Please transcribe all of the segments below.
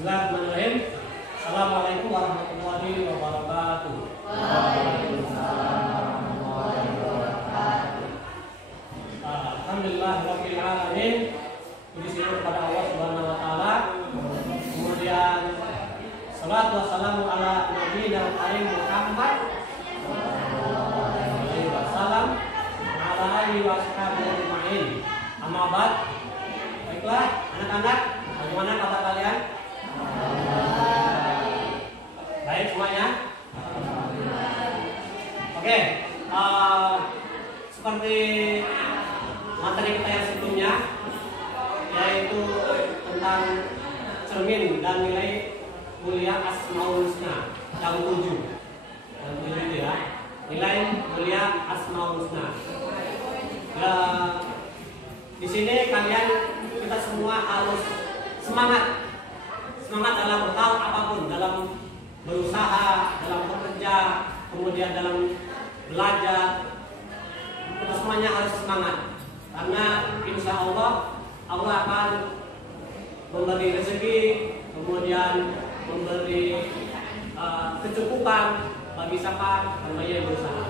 Bismillahirrahmanirrahim. Assalamualaikum warahmatullahi wabarakatuh. Waalaikumsalam warahmatullahi wabarakatuh. Alhamdulillahirabbil alamin. Puji syukur kepada Allah Subhanahu wa taala. Kemudian salatu wassalamu ala nabiyina karim Muhammad alaihi wasallam ala alihi washabihi ajmain. Amma ba'd. Baiklah, anak-anak, bagaimana kabar kalian? Baik semuanya? Oke, seperti materi kita yang sebelumnya, yaitu tentang cermin dan nilai mulia Asmaul Husna yang 7. Yang 7 itu ya, nilai mulia Asmaul Husna. Di sini kalian, kita semua harus semangat dalam hal apapun, dalam berusaha, dalam bekerja, kemudian dalam belajar. Kita semuanya harus semangat, karena insya Allah akan memberi rezeki, kemudian memberi kecukupan bagi siapa yang berusaha.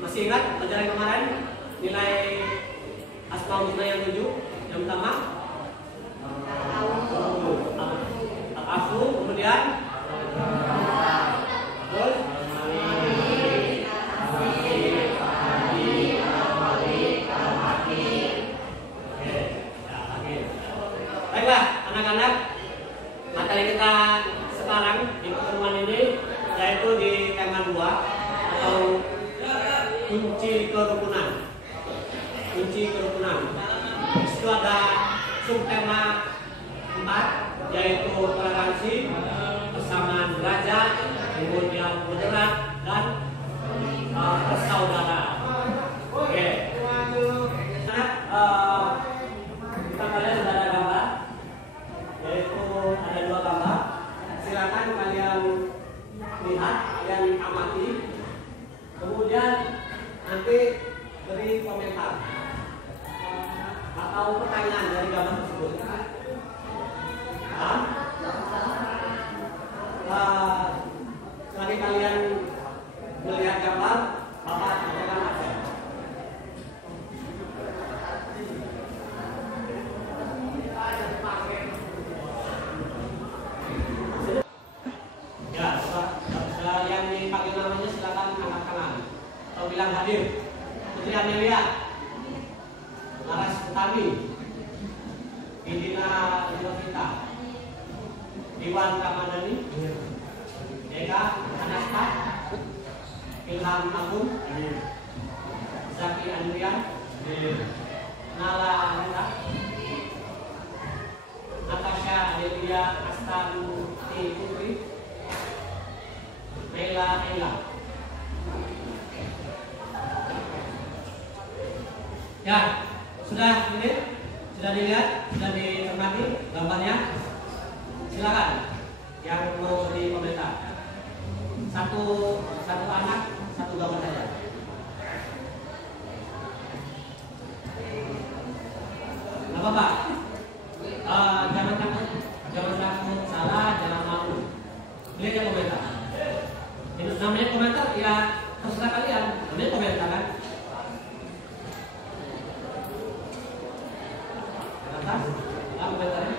Masih ingat pelajaran kemarin nilai Asmaul Husna yang 7? Yang pertama Al-Afu, kemudian terus baiklah anak-anak, materi kita sekarang di pertemuan ini yaitu di tema 2 atau kunci kerukunan. Kunci kerukunan. Itu ada subtema 4 yaitu toleransi, persamaan derajat, kemudian moderat dan bersaudara. Oke. Kita kalian sudah ada gambar, yaitu ada 2 gambar. Silakan kalian lihat, kalian amati, kemudian nanti beri komentar atau pertanyaan dari gambar tersebut. Selagi kalian melihat gambar, Bapak katakan apa? Ya, yang dipanggil namanya silakan angkat tangan atau bilang hadir. Putri Amelia, Laras Utami, Idina Yovita, Iwan Ramadhani, Eka Anasta, Ilham Agung, Zaki Andrian, Nala Rita, Natasha Adelia Astanti Putri, Ella. Ya, sudah dilihat, sudah dicermati gambarnya. Silakan yang mau beri komentar. Satu anak, satu gambar saja. Nggak apa-apa. Jangan takut salah, jangan malu. Lihat ya komentar. Ini namanya komentar ya, terserah kalian. Namanya komentar kan. Komentarnya.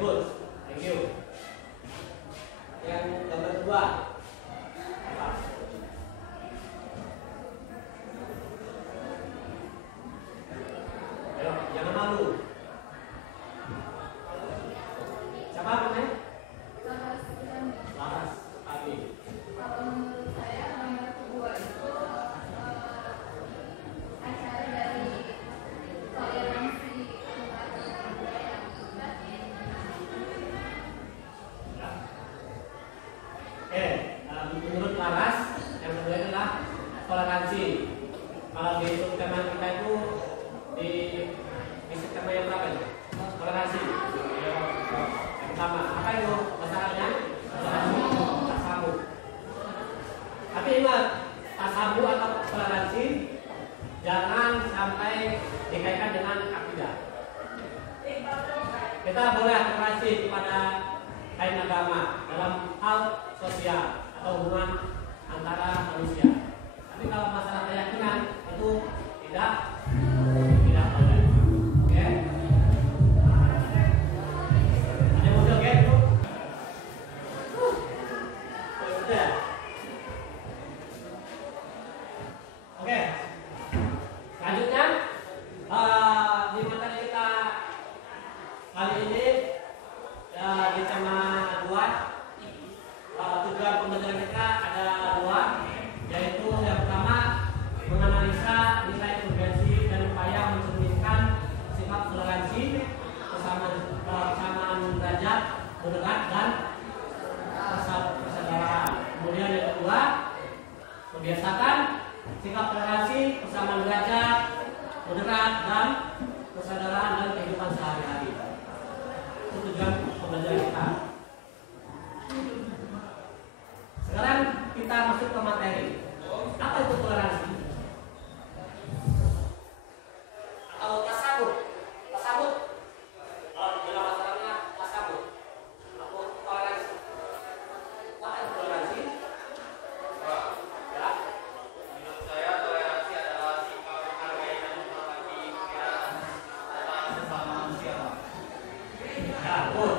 Good, thank you. Yang gambar kedua, apa? bersama dalam hal sosial atau hubungan antara manusia. Tapi kalau masalah keyakinan itu tidak boleh. Oke? Ada model gitu? Sudah. Oke. Selanjutnya di materi kita kali ini di tema 2 tujuan pembelajaran kita ada 2, yaitu yang pertama menganalisa nilai urgensi dan upaya mencerminkan sifat toleransi, kesamaan derajat, berdekat dan persaudaraan. Kemudian yang kedua, membiasakan sikap toleransi, kesamaan derajat, berdekat dan persaudaraan dalam kehidupan sehari-hari. Itu tujuan pembelajaran kita. Sekarang kita masuk ke materi. Apa itu toleransi? Atau tasawuf? Tasawuf. Kalau dalam masalahnya tasawuf. Atau toleransi. Apa itu toleransi? Ya. Menurut saya toleransi adalah sikap menghargai dan menghormati pikiran dan sesama manusia. Ya, betul.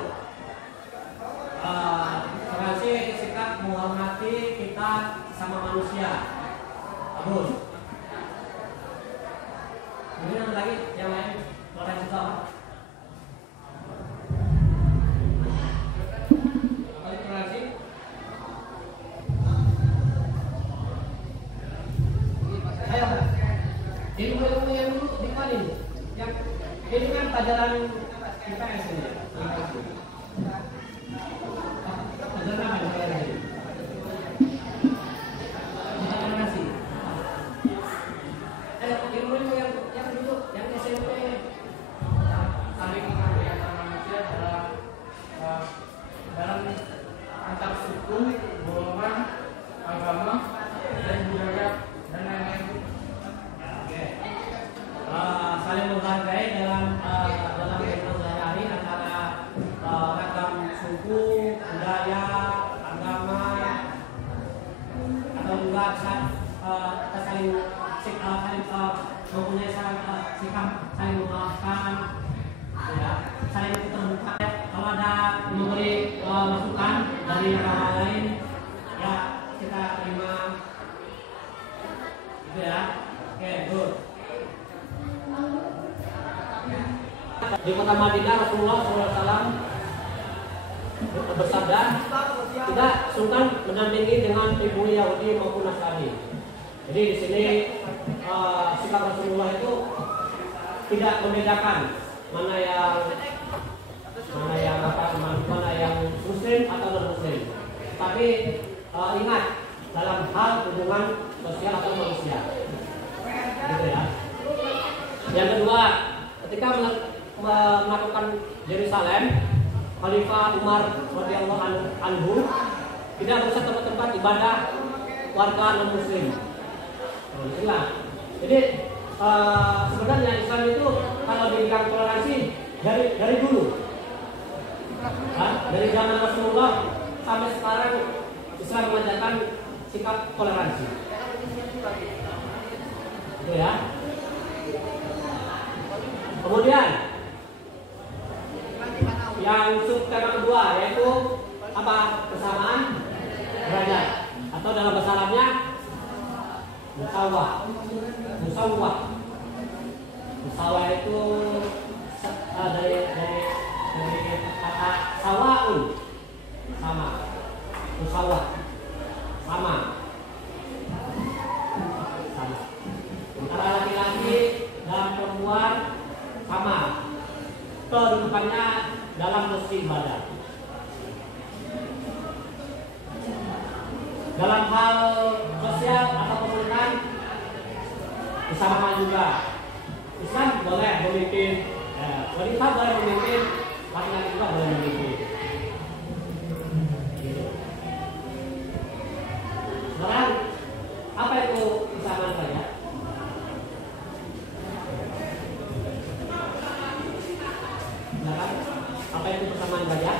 Toleransi sikap menghormati kita sama manusia. Bagus. Kemudian ada lagi yang lain, toleransi itu apa? Apa itu toleransi? Ayo, ilmu yang dulu di mana ini? Yang ini kan pelajaran IPS ini. Pelajaran apa ini? Toleransi. Ayo, ilmu yang dulu, yang SMP. Saling menghargai antar manusia dalam antar suku, golongan, agama, dan budaya dan lain-lain. Oke. Saling menghargai dalam kehidupan sehari-hari antara ragam suku, budaya, agama, atau juga kita saling mempunyai sikap saling memaafkan, ya, saling terbuka. Kalau ada memberi masukan dari orang lain, ya kita terima, gitu ya. Oke, good. Di kota Madinah Rasulullah SAW bersabda, tidak sungkan mendampingi dengan pribumi Yahudi maupun Nasrani. Jadi di sini sikap Rasulullah itu tidak membedakan mana yang Muslim atau non Muslim. Tapi ingat dalam hal hubungan sosial atau manusia. Gitu ya. Yang kedua, ketika melakukan Yerusalem, Khalifah Umar radhiyallahu anhu tidak merusak tempat-tempat ibadah warga non Muslim. Itulah. Jadi sebenarnya Islam itu kalau dibilang toleransi dari dulu, dari zaman Rasulullah sampai sekarang Islam mengajarkan sikap toleransi. Itu ya. Kemudian yang subtema kedua yaitu apa? Kesamaan derajat atau dalam bahasa Arabnya musawah. Musawah itu dari kata sawaun, sama. Musawah sama. Antara laki-laki dan perempuan sama. Kedudukannya dalam posisi ibadah. Dalam hal sosial atau pemerintahan bersamaan juga. Islam boleh memimpin, wanita boleh memimpin, laki-laki juga boleh memimpin. Sekarang apa itu kesamaan derajat? Apa itu kesamaan derajat?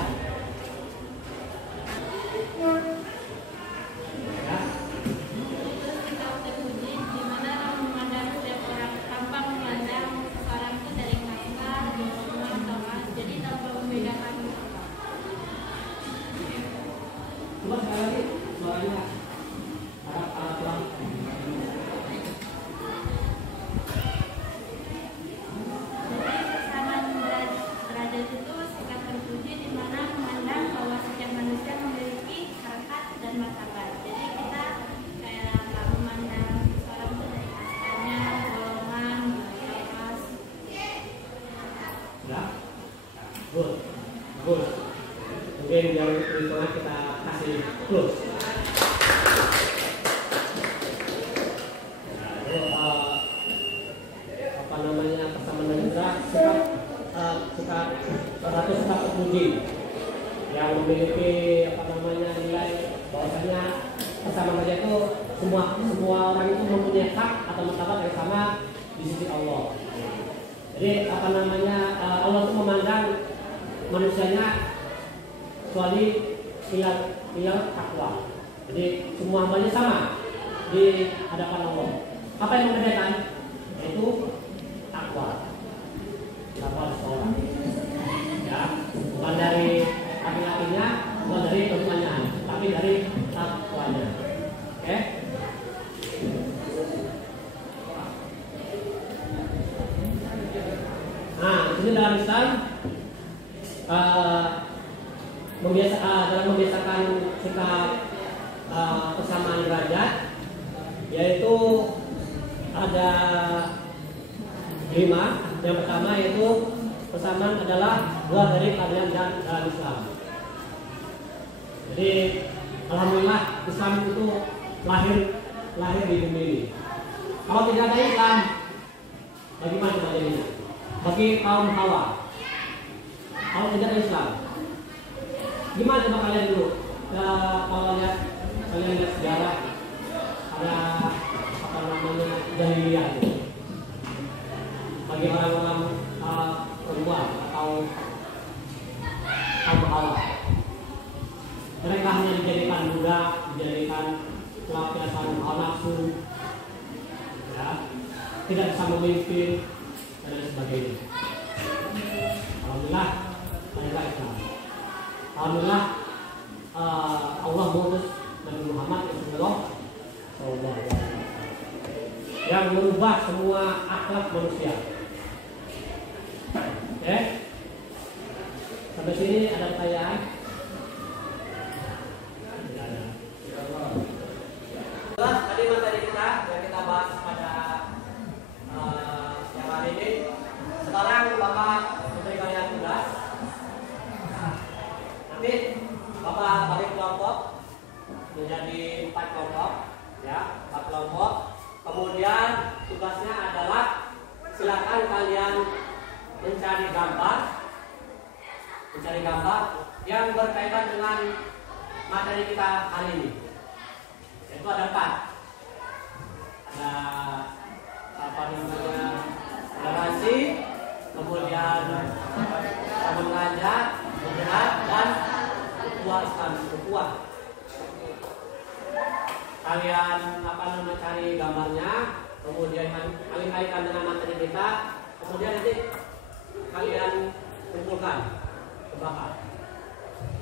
Coba sekali lagi suaranya agak kurang. Persamaan derajat itu sikap terpuji di mana memandang bahwa setiap manusia memiliki harkat dan martabat. Jadi kita kayak nggak memandang seorang itu dari kastanya, golongan, ras. Ya, good, bagus. Mungkin yang perhitungan kita kasih plus. Apa namanya persamaan indera sikap terpuji yang memiliki apa namanya nilai bahwasanya persamaan aja itu semua orang itu mempunyai hak atau martabat yang sama di sisi Allah. Jadi apa namanya Allah itu memandang manusianya kecuali tinggal takwa. Jadi semua hambanya sama di hadapan Allah. Apa yang membedakan? Yaitu takwa. Takwa seorang. Ya, bukan dari laki-lakinya, bukan dari perempuannya, tapi dari takwanya. Oke? Nah, ini dalam Islam dalam membiasakan sikap persamaan derajat, yaitu ada 5. Yang pertama yaitu persamaan adalah buah dari keadilan dan dalam Islam. Jadi alhamdulillah Islam itu lahir di bumi ini. Kalau tidak ada Islam, bagaimana jadinya? Bagi kaum Hawa, kalau tidak ada Islam, gimana coba kalian dulu? Kalau kalian lihat sejarah, ada apa namanya jahiliyah itu. Bagi orang-orang perempuan atau kaum Hawa, mereka hanya dijadikan budak, dijadikan pelampiasan hawa nafsu, ya, tidak bisa memimpin dan lain sebagainya. Alhamdulillah lahirlah Islam. Alhamdulillah Allah mengutus Nabi Muhammad SAW yang merubah semua akhlak manusia. Oke? Sampai sini ada pertanyaan? Tidak ada. Tadi materi kita yang kita bahas pada siang hari ini. Sekarang Bapak memberi kalian tugas. Nanti Bapak bagi kelompok menjadi 4 kelompok, ya, 4 kelompok. Kemudian tugasnya adalah silakan kalian mencari gambar yang berkaitan dengan materi kita hari ini. Yaitu ada 4. Ada apa namanya? Toleransi, kemudian sama mengajak, bergerak, dan ukhuwah Islam, ukhuwah. Kalian cari gambarnya, kemudian kalian kaitkan dengan materi kita, kemudian nanti kalian kumpulkan ke Bapak.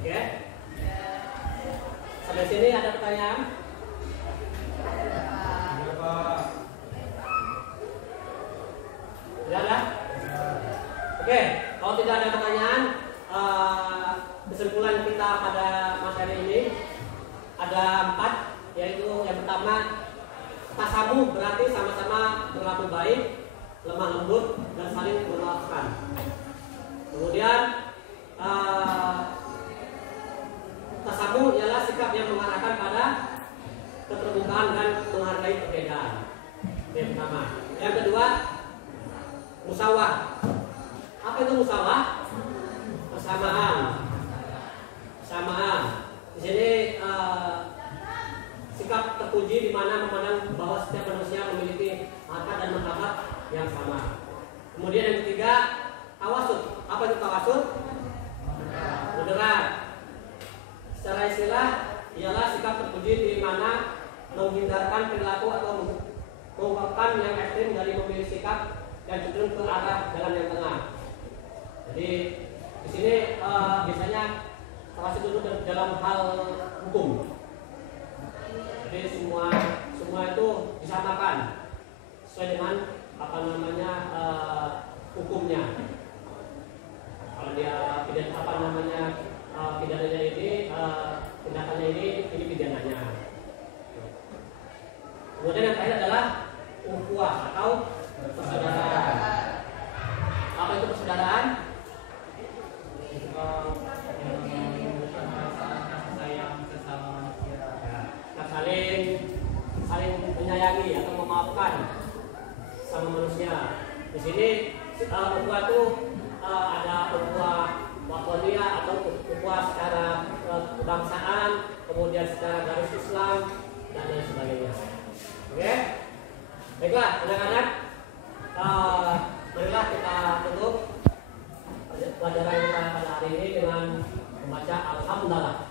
Oke? Sampai sini ada pertanyaan? Tidak ada? Oke, kalau tidak ada pertanyaan, kesimpulan kita pada materi ini ada 4, yaitu yang pertama, tasamuh berarti sama-sama berlaku baik, lemah lembut, dan saling memaafkan. Kemudian tasamuh ialah sikap yang mengarahkan pada keterbukaan dan menghargai perbedaan. Yang pertama. Yang kedua, musawah. Apa itu musawah? Persamaan. Di sini sikap terpuji di mana memandang bahwa setiap manusia memiliki harkat dan martabat yang sama. Kemudian yang ketiga, tawasud. Apa itu tawasud? Moderat. Secara istilah ialah sikap terpuji di mana menghindarkan perilaku atau mengungkapkan yang ekstrim dari memilih sikap yang cenderung ke arah jalan yang tengah. Jadi di sini biasanya tawasud itu dalam hal hukum. Jadi semua itu disamakan sesuai dengan hukumnya. Kalau dia pidananya ini tindakannya ini pidananya. Kemudian yang terakhir adalah ukhuwah atau persaudaraan. Apa itu persaudaraan? Saling menyayangi atau memaafkan sama manusia. Di sini ukhuwah itu ada ukhuwah watoniyah atau ukhuwah secara kebangsaan, kemudian secara garis Islam dan lain sebagainya. Oke, baiklah anak-anak, marilah kita tutup pelajaran kita pada hari ini dengan membaca Alhamdulillah.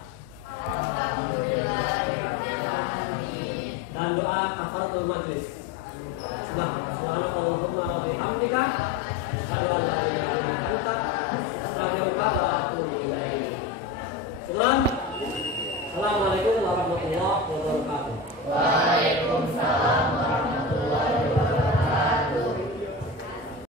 Dan doa kafaratul majlis. Subhanallahumma wa bihamdika asyhadu an la ilaha illa anta astaghfiruka wa atubu ilaik. Assalamualaikum warahmatullahi wabarakatuh. Waalaikumsalam.